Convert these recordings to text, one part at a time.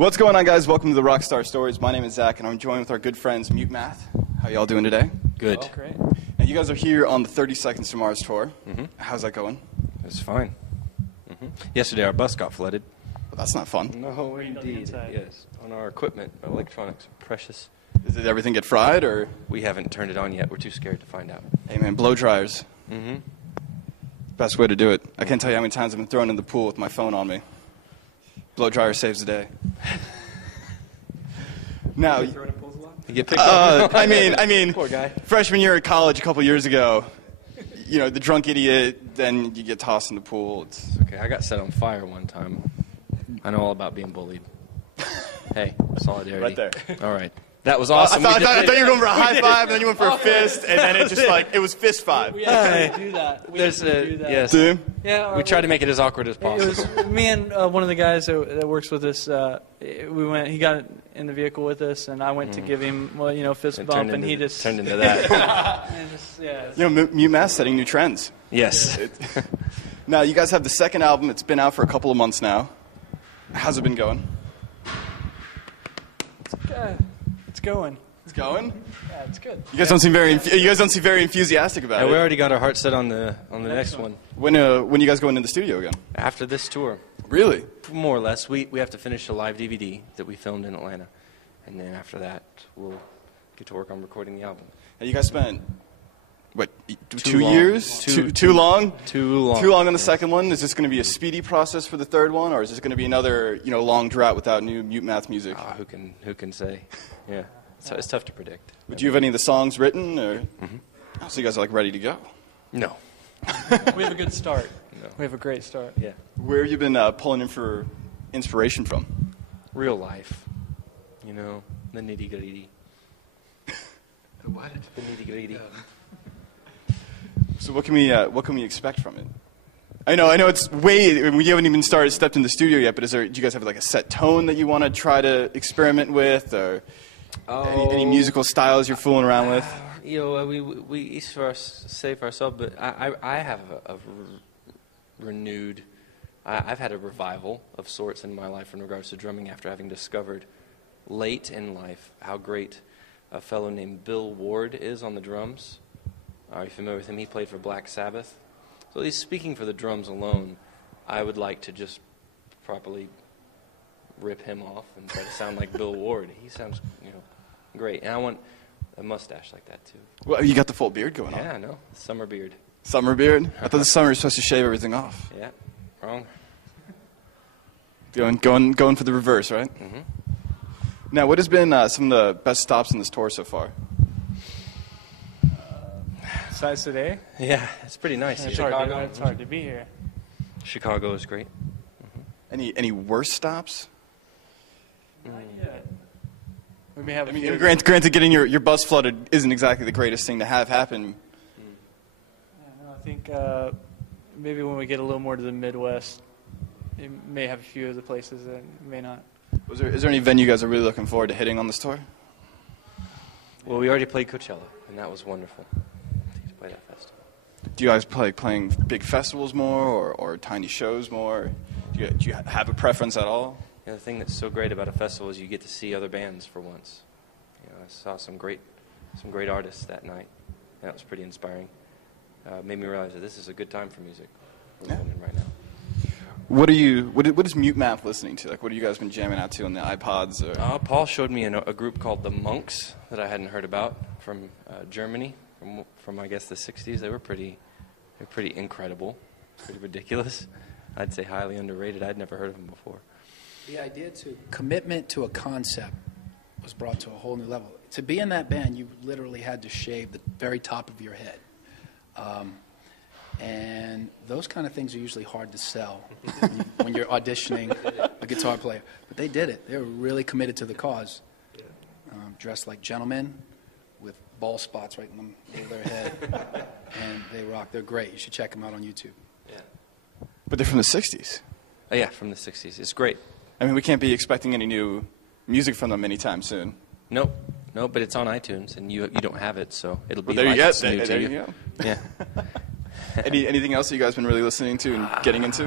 What's going on, guys? Welcome to the Rockstar Stories. My name is Zach, and I'm joined with our good friends, Mute Math. How y'all doing today? Good. Oh, great. Now, you guys are here on the 30 Seconds to Mars tour. Mm-hmm. How's that going? It's fine. Mm-hmm. Yesterday our bus got flooded. Well, that's not fun. No, indeed. Yes. On our equipment, our electronics are precious. Did everything get fried, or? We haven't turned it on yet. We're too scared to find out. Hey, man, blow dryers. Mm-hmm. Best way to do it. I can't tell you how many times I've been thrown in the pool with my phone on me. Blow dryer saves the day. Now, You get picked up. I mean, Poor guy. freshman year at college a couple years ago, you know, the drunk idiot, then you get tossed in the pool. It's Okay, I got set on fire one time. I know all about being bullied. Hey, solidarity. Right there. All right. That was awesome. I thought you were going for a high five, and then you went for a fist, and then it just it was fist five. We actually do that. There's a, yes. See? Yeah, We tried to make it as awkward as It possible. was me and one of the guys that works with us. We went. He got in the vehicle with us, and I went to give him, fist It bump, and he just turned into that. and just, yeah. You know, Mute Math setting new trends. Yes. Now, you guys have the second album. It's been out for a couple of months now. How's it been going? It's going. It's going? Yeah, it's good. You guys don't seem very enthusiastic about Yeah, we it. already got our hearts set on the next one. When you guys going into the studio again? After this tour, Really? more or less, we have to finish a live DVD that we filmed in Atlanta, and then after that, we'll get to work on recording the album. And you guys spent what, Too 2 long. years? Too long? Too long. Too long on the second one. Is this going to be a speedy process for the third one, or is this going to be another long drought without new Mute Math music? Who can say? Yeah, it's tough to predict. Would you have any of the songs written, or Mm-hmm. so you guys are like ready to go? No. We have a good start. No. We have a great start. Yeah. Where have you been pulling in for inspiration from? Real life. The nitty gritty. The what? The nitty gritty. So what can we expect from it? I know it's we haven't even stepped in the studio yet, but do you guys have like a set tone that you want to try to experiment with, or any musical styles you're fooling around with? We each say for ourselves, but I have a renewed. I've had a revival of sorts in my life in regards to drumming after having discovered late in life how great a fellow named Bill Ward is on the drums. Are you familiar with him? He played for Black Sabbath. So at least speaking for the drums alone, I would like to just properly rip him off and try to sound like Bill Ward. He sounds, great. And I want a mustache like that, too. Well, you got the full beard going on. Yeah, I know. Summer beard. Summer beard? I thought the summer you're supposed to shave everything off. Yeah, wrong. Going for the reverse, right? Mm-hmm. Now, what has been some of the best stops on this tour so far? Besides today, Yeah, it's pretty nice. it's hard to be here. Chicago is great. Any worse stops? Yeah. We may have. I mean, granted, getting your bus flooded isn't exactly the greatest thing to have happen. I think maybe when we get a little more to the Midwest, it may have a few of the places that may not. Is there any venue you guys are really looking forward to hitting on this tour? Well, we already played Coachella, and that was wonderful. To play that festival. Do you guys playing big festivals more or tiny shows more? Do you have a preference at all? The thing that's so great about a festival is you get to see other bands for once. I saw some great artists that night. And that was pretty inspiring. Made me realize that this is a good time for music. We're living in right now. What is Mute Math listening to? Like, what have you guys been jamming out to on the iPods? Or? Paul showed me a group called the Monks that I hadn't heard about from Germany, from I guess the '60s. They're pretty incredible, pretty ridiculous. I'd say highly underrated. I'd never heard of them before. The idea commitment to a concept was brought to a whole new level. To be in that band, you literally had to shave the very top of your head. And those kind of things are usually hard to sell when you're auditioning a guitar player. But they did it. They were really committed to the cause. Dressed like gentlemen with bald spots right in the middle of their head. And they rock. They're great. You should check them out on YouTube. Yeah. But they're from the 60s. Oh, yeah, from the '60s. It's great. I mean, we can't be expecting any new music from them anytime soon. Nope, but it's on iTunes, and you don't have it, so it'll be Well, there like you it's go. new There to you you. go. Yeah. Anything else that you guys been really listening to and getting into?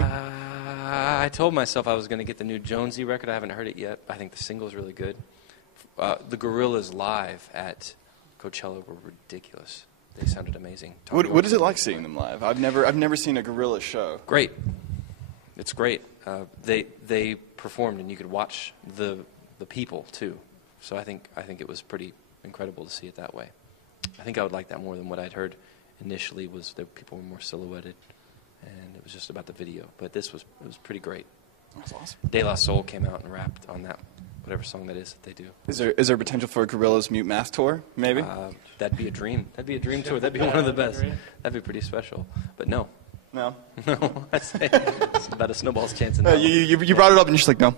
I told myself I was going to get the new Jonesy record. I haven't heard it yet. I think the single's really good. The Gorillaz live at Coachella were ridiculous. They sounded amazing. What is it like seeing them live? I've never seen a Gorillaz show. Great. It's great. They performed, and you could watch the people too. So I think it was pretty incredible to see it that way. I think I would like that more than what I'd heard initially. Was that people were more silhouetted, and it was just about the video. But it was pretty great. That's awesome. De La Soul came out and rapped on that, whatever song that is that they do. Is there potential for a Gorillaz Mute Math tour? Maybe. That'd be a dream. That'd be a dream tour. That'd be one of the best. That'd be pretty special. But no. No. No. I'd say it's about a snowball's chance in hell. You brought it up and you're just like, no,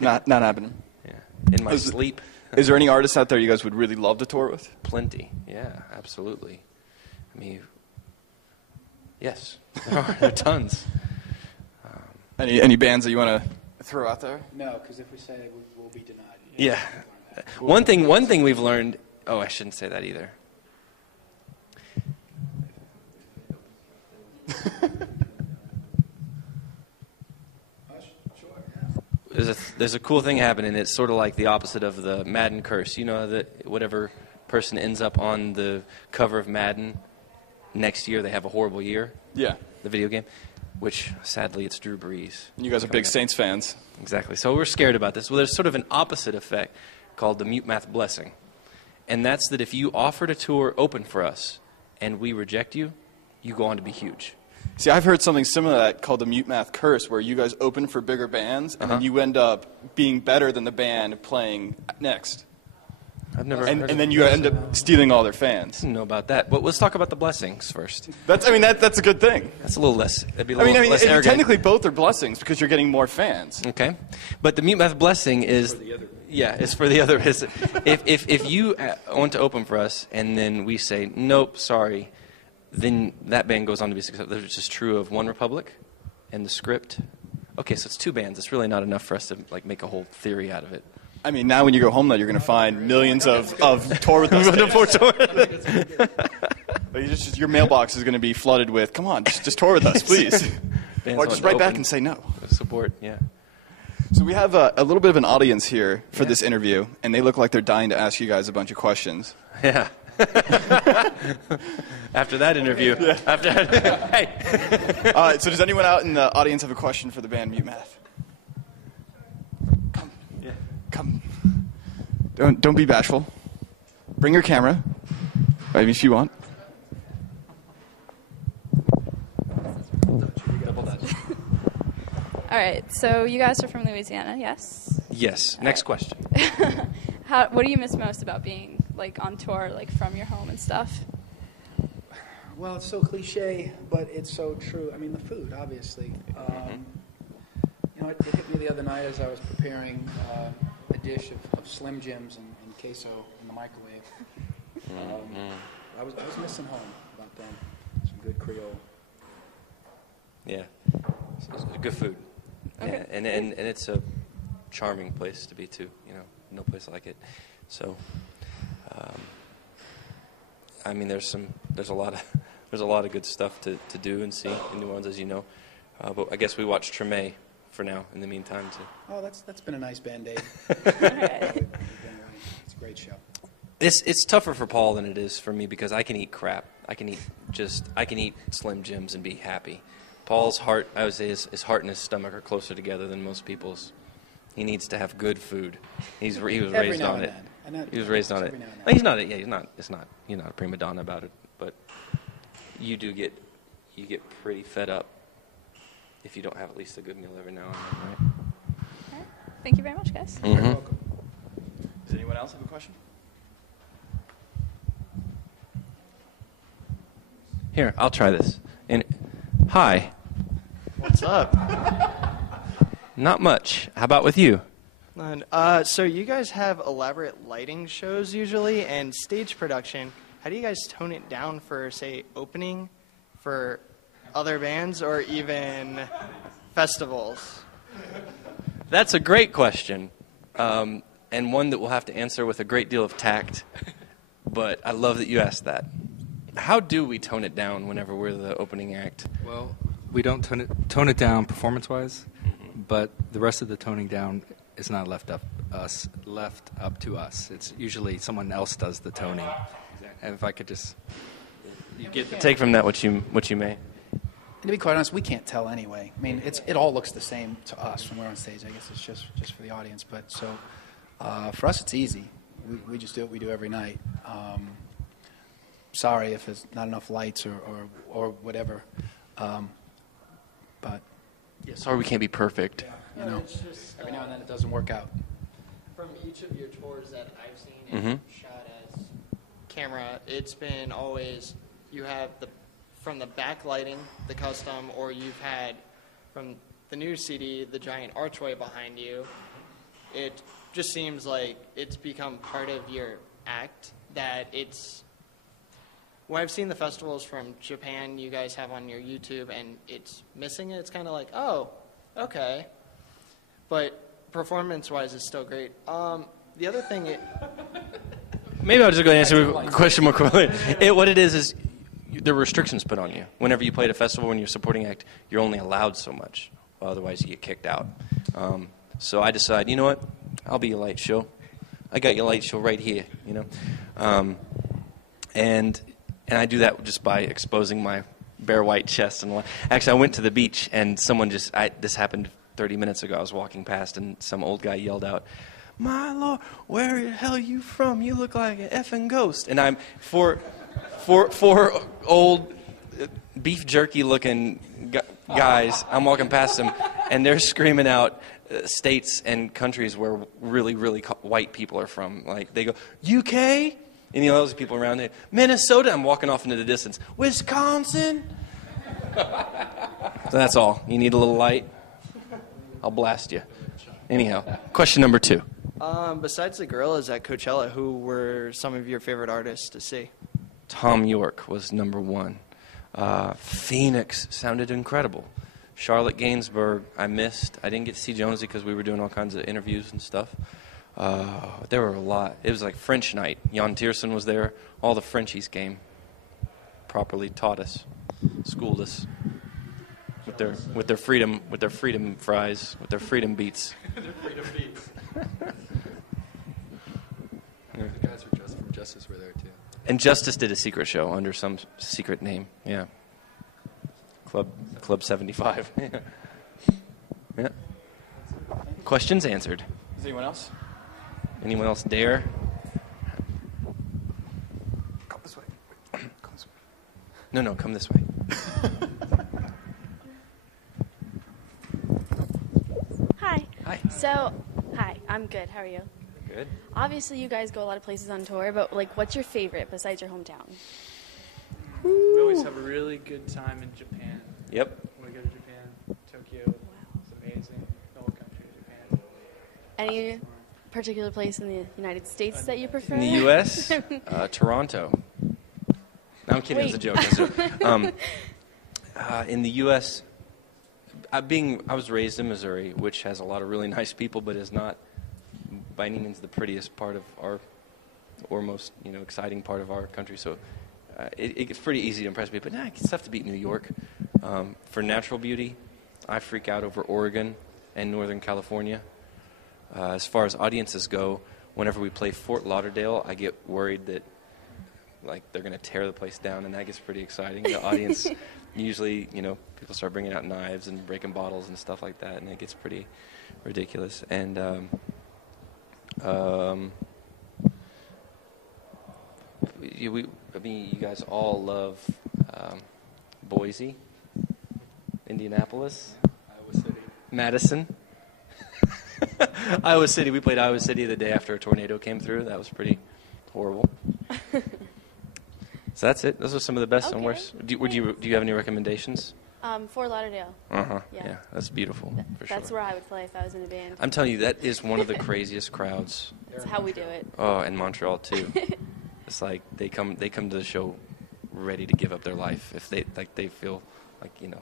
not happening. Yeah. In my sleep. Is there any artists out there you guys would really love to tour with? Plenty. Yeah, absolutely. I mean, yes, there are tons. Any bands that you want to throw out there? No, because if we say it, we'll be denied. Yeah. One thing we've learned. Oh, I shouldn't say that either. There's a cool thing happening. It's sort of like the opposite of the Madden curse. You know that whatever person ends up on the cover of Madden next year, they have a horrible year. Yeah. The video game, which sadly it's Drew Brees. You guys are big Saints fans. Exactly. So we're scared about this. Well, there's sort of an opposite effect called the Mute Math blessing, and that's that if you offered a tour open for us and we reject you, you go on to be huge. See, I've heard something similar to that called the Mute Math curse, where you guys open for bigger bands, and then you end up being better than the band playing next. I've never heard of and then you end up stealing all their fans. I didn't know about that. But let's talk about the blessings first. That's a good thing. That's a little less. It'd be a little less and arrogant. technically both are blessings because you're getting more fans. Okay, but the Mute Math blessing is it's for the other. If you want to open for us and then we say nope, sorry, then that band goes on to be successful. Which is true of One Republic and The Script. Okay, so it's two bands. It's really not enough for us to make a whole theory out of it. I mean, now when you go home, though, you're going to find millions of tour with us. Your mailbox is going to be flooded with, come on, just tour with us, please. Or just write back and say no. Support, yeah. So we have a little bit of an audience here for this interview, and they look like they're dying to ask you guys a bunch of questions. Yeah. After that interview. Yeah. Hey. So does anyone out in the audience have a question for the band Mute Math? Come. Don't be bashful. Bring your camera. If you want. All right, so you guys are from Louisiana, yes? Yes. Next question. What do you miss most about being on tour, from your home and stuff? Well, it's so cliche, but it's so true. I mean, the food, obviously. It hit me the other night as I was preparing a dish of Slim Jims and queso in the microwave. I was missing home about them. Some good Creole. Yeah. It's good food. Okay. Yeah, and it's a charming place to be too. No place like it. So, there's a lot of good stuff to do and see in New Orleans, as you know. But I guess we watch Treme for now. In the meantime, too. Oh, that's been a nice Band-Aid. Okay. It's a great show. It's tougher for Paul than it is for me because I can eat crap. I can eat Slim Jims and be happy. Paul's heart, I would say, his heart and his stomach are closer together than most people's. He needs to have good food. He was raised on it. He was raised on it. He's not. Yeah, he's not. It's not. You're not a prima donna about it, but you get pretty fed up if you don't have at least a good meal every now and then, right? All right. Thank you very much, guys. Mm-hmm. You're welcome. Does anyone else have a question? Here, I'll try this. Hi. What's up? Not much. How about with you? So you guys have elaborate lighting shows usually and stage production. How do you guys tone it down for, say, opening for other bands or even festivals? That's a great question, and one that we'll have to answer with a great deal of tact, but I love that you asked that. How do we tone it down whenever we're the opening act? Well, we don't tone it down performance-wise. Mm-hmm. but the rest of the toning down is not left up to us. It's usually someone else does the toning. And if I could just, you get the Take from that what you may. And to be quite honest, we can't tell anyway. I mean, it all looks the same to us when we're on stage. I guess it's just for the audience. But so for us, it's easy. We just do what we do every night. Sorry if there's not enough lights or whatever. But Yeah, sorry we can't be perfect. you know, It's just, every now and then it doesn't work out. from each of your tours that I've seen Mm-hmm. and shot as camera, it's been always you have from the backlighting, the custom, or you've had from the new CD, the giant archway behind you. It just seems like it's become part of your act. That it's when I've seen the festivals from Japan, you guys have on your YouTube, and it's missing it. It's kind of like, oh, okay, but performance-wise, it's still great. The other thing, Maybe I'll just go and answer the question more quickly. What it is there are restrictions put on you. Whenever you play at a festival, when you're a supporting act, you're only allowed so much. Well, otherwise, you get kicked out. So I decide, you know what? I'll be your light show. I got your light show right here, you know. And I do that just by exposing my bare white chest. And actually, I went to the beach, and someone this happened 30 minutes ago. I was walking past, and some old guy yelled out, "My Lord, where the hell you from? You look like an effing ghost." And I'm four old beef jerky looking guys. I'm walking past them, and they're screaming out states and countries where really, really white people are from. Like they go, UK, and those people around there, Minnesota. I'm walking off into the distance, Wisconsin. So that's all. You need a little light? I'll blast you. Anyhow, question number 2. besides the gorillas at Coachella, who were some of your favorite artists to see? Tom York was number 1. Phoenix sounded incredible. Charlotte Gainsbourg, I missed. I didn't get to see Jonesy because we were doing all kinds of interviews and stuff. There were a lot. It was like French night. Jan Tiersen was there. All the Frenchies came. Properly taught us, schooled us with their freedom fries, with their freedom beats. The guys from Justice were there too. And Justice did a secret show under some secret name. Yeah. Club 75. Yeah. Questions answered. Is anyone else? Anyone else dare? Come this way. Come this way. No, come this way. Hi. Hi. Hi, I'm good. How are you? Good. Obviously, you guys go a lot of places on tour, but what's your favorite besides your hometown? We always have a really good time in Japan. Yep. When we go to Japan, Tokyo, it's amazing. The whole country of Japan. Any particular place in the United States that you prefer? In the U.S., Toronto. No, I'm kidding. It's a joke. It's a joke. In the U.S., I was raised in Missouri, which has a lot of really nice people, but is not by any means the prettiest part of our, or most exciting part of our country. So it gets pretty easy to impress me. But it's tough to beat New York. For natural beauty, I freak out over Oregon and Northern California. As far as audiences go, whenever we play Fort Lauderdale, I get worried that they're going to tear the place down, and that gets pretty exciting. The audience usually, people start bringing out knives and breaking bottles and stuff like that, and it gets pretty ridiculous. And you guys all love Boise, Indianapolis, Iowa City. Madison. Iowa City. We played Iowa City the day after a tornado came through. That was pretty horrible. So that's it. Those are some of the best and Okay. worst. Do you have any recommendations? Fort Lauderdale. Yeah, Yeah. that's beautiful for That's sure. where I would play if I was in a band. I'm telling you, that is one of the craziest crowds. That's how we do it. Oh, in Montreal too. It's like they come to the show ready to give up their life if they feel like it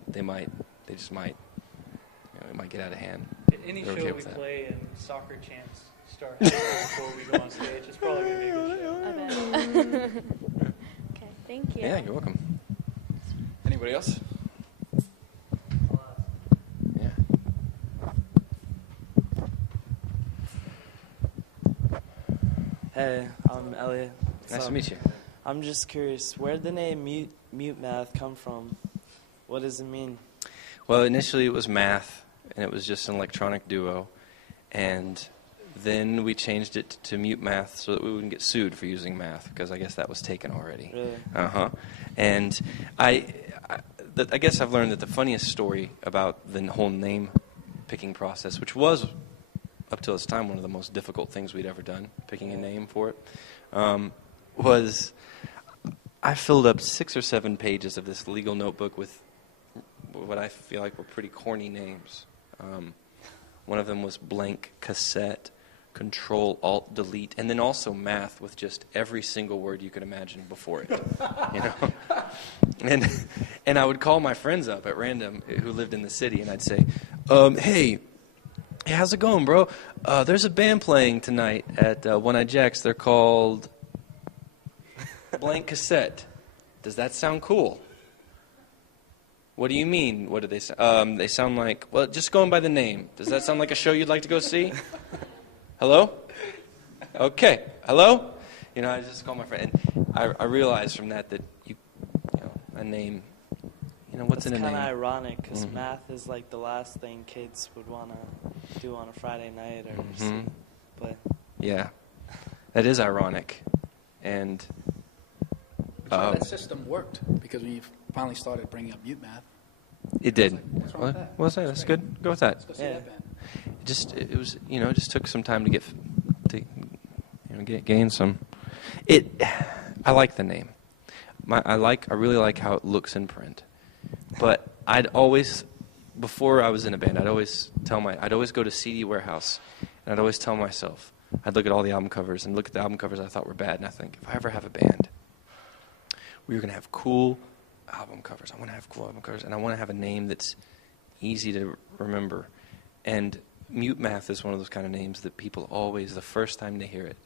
might get out of hand. Any They're show okay we with that. play and soccer chants start before we go on stage, it's probably going to be a good show. I bet. Okay, thank you. Yeah, you're welcome. Anybody else? Yeah. Hey, I'm Elliot. Nice to meet you. I'm just curious, where did the name Mute Math come from? What does it mean? Well, initially it was math, and it was just an electronic duo. And then we changed it to Mute Math so that we wouldn't get sued for using math, because I guess that was taken already. Really? Uh-huh. And I guess I've learned that the funniest story about the whole name-picking process, which was, up till this time, one of the most difficult things we'd ever done, picking a name for it, was I filled up 6 or 7 pages of this legal notebook with what I feel like were pretty corny names. One of them was blank cassette, Control Alt Delete, and then also math with just every single word you could imagine before it. You know, and I would call my friends up at random who lived in the city, and I'd say, "Hey, how's it going, bro? There's a band playing tonight at One Eye Jacks. They're called Blank Cassette. Does that sound cool?" "What do you mean? What do they sound? They sound like, well, just going by the name. Does that sound like a show you'd like to go see? Hello? Okay. Hello?" You know, I just call my friend. And I realized from that you know, a name, you know, what's in a name? It's kind of ironic, because Mhm. math is like the last thing kids would want to do on a Friday night or Mhm. see. But Yeah. That is ironic. And That system worked because when you finally started bringing up Mute Math, it did. What's wrong with that? Well, that's good. Go with that. let's go see Yeah. that band. It was, you know, it just took some time to gain some. I like the name. I really like how it looks in print. But before I was in a band, I'd always go to CD Warehouse, and I'd always tell myself, I'd look at all the album covers and look at the album covers I thought were bad, and I think, if I ever have a band, we're going to have cool album covers. I want to have cool album covers, and I want to have a name that's easy to remember. And Mute Math is one of those kind of names that people always, the first time they hear it,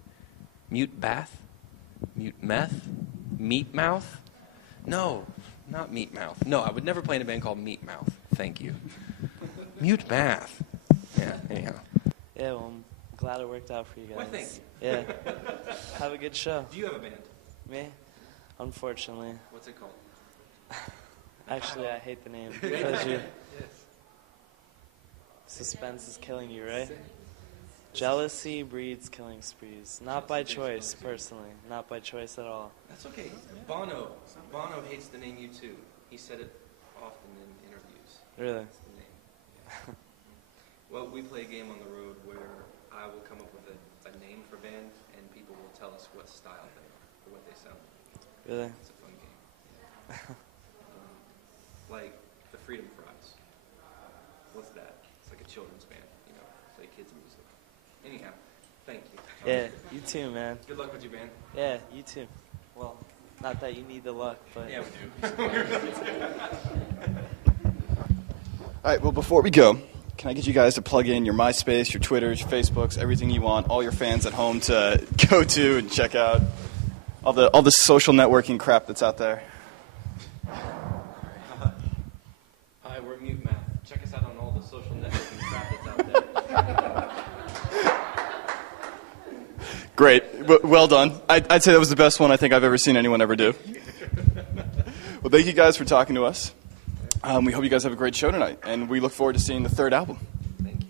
Mute Bath? Mute Meth? Meat Mouth? No, not Meat Mouth. No, I would never play in a band called Meat Mouth. Thank you. Mute Math. Yeah, anyhow. yeah, well, I'm glad it worked out for you guys. Well, thank you. Yeah. Have a good show. Do you have a band? Me? Unfortunately. What's it called? Actually, I hate the name. Because suspense is killing you, right? Jealousy breeds killing sprees. Not by choice, personally. Not by choice at all. That's okay. Bono hates the name U2. He said it often in interviews. Really? That's the name. Well, we play a game on the road where I will come up with a name for band, and people will tell us what style they are, or what they sound like. Really? It's a fun game. Like the Freedom Fries. What's that? It's like a children's band, you know, play kids' music. Anyhow, thank you. Yeah, you too, man. Good luck with your band. Yeah, you too. Well, not that you need the luck, but... Yeah, we do. All right, well, before we go, can I get you guys to plug in your MySpace, your Twitters, your Facebooks, everything you want, all your fans at home to go to and check out, all the social networking crap that's out there? Hi, we're Mute Math. Check us out on all the social networking crap that's out there. Great. Well done. I'd say that was the best one I think I've ever seen anyone ever do. Well, thank you guys for talking to us. We hope you guys have a great show tonight, and we look forward to seeing the third album. Thank you.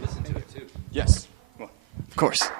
Listen to it, too. Yes. Well, of course.